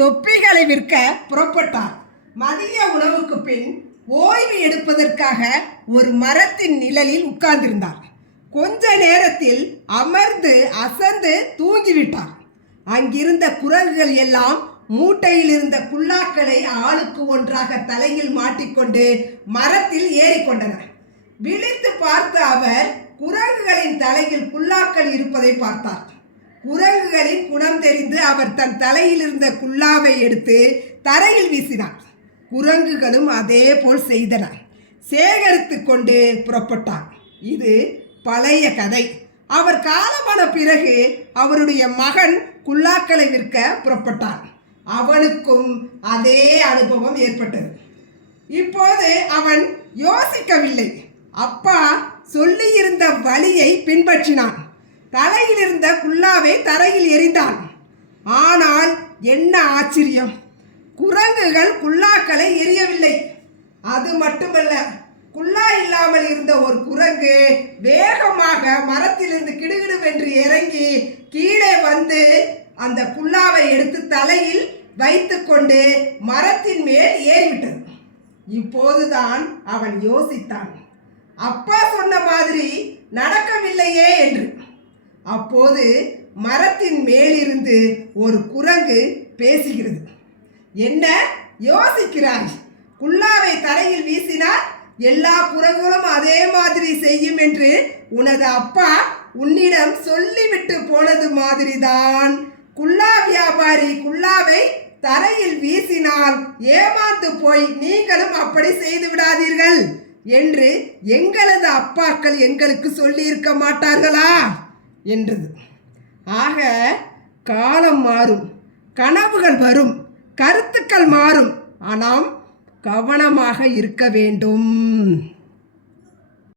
தொப்பிகளை விற்க புறப்பட்டார். மதிய உணவுக்கு பின் ஓய்வு எடுப்பதற்காக ஒரு மரத்தின் நிழலில் உட்கார்ந்திருந்தார். கொஞ்ச நேரத்தில் அமர்ந்து அசந்து தூங்கிவிட்டார். அங்கிருந்த குரங்குகள் எல்லாம் மூட்டையில் இருந்த குல்லாக்களை ஆளுக்கு ஒன்றாக தலையில் மாட்டிக்கொண்டு மரத்தில் ஏறிக்கொண்டன. விழித்து பார்த்த அவர் குரங்குகளின் தலையில் குல்லாக்கள் இருப்பதை பார்த்தார். குரங்குகளின் குணம் தெரிந்து அவர் தன் தலையில் இருந்த குல்லாவை எடுத்து தரையில் வீசினார். குரங்குகளும் அதே போல் செய்தன. சேகரித்து கொண்டு புறப்பட்டார். இது பழைய கதை. அவர் காலமான பிறகு அவருடைய மகன் குல்லாக்களை விற்க புறப்பட்டான். அவனுக்கும் அதே அனுபவம் ஏற்பட்டது. இப்போது அவன் யோசிக்கவில்லை. அப்பா சொல்லியிருந்த வழியை பின்பற்றினான். தலையில் இருந்த குல்லாவை தரையில் எறிந்தான். ஆனால் என்ன ஆச்சரியம், குரங்குகள் குல்லாக்களை எரியவில்லை. அது மட்டுமல்ல, குல்லா இல்லாமல் இருந்த ஒரு குரங்கு வேகமாக மரத்திலிருந்து கிடுகிடுவென்று இறங்கி கீழே வந்து அந்த குல்லாவை எடுத்து தலையில் வைத்து கொண்டு மரத்தின் மேல் ஏறிவிட்டது. இப்போதுதான் அவன் யோசித்தான், அப்பா சொன்ன மாதிரி நடக்கவில்லையே என்று. அப்போது மரத்தின் மேலிருந்து ஒரு குரங்கு பேசுகிறது. என்ன யோசிக்கிறாய்? குல்லாவை தரையில் வீசினால் எல்லா குரங்குகளும் அதே மாதிரி செய்யும் என்று உனது அப்பா உன்னிடம் சொல்லிவிட்டு போனது மாதிரிதான் குல்லா வியாபாரி குல்லாவை தரையில் வீசினால் ஏமாந்து போய் நீங்களும் அப்படி செய்து விடாதீர்கள் என்று எங்களது அப்பாக்கள் எங்களுக்கு சொல்லியிருக்க மாட்டார்களா என்றது. ஆக காலம் மாறும், கனவுகள் வரும், கருத்துக்கள் மாறும். ஆனால் கவனமாக இருக்க வேண்டும்.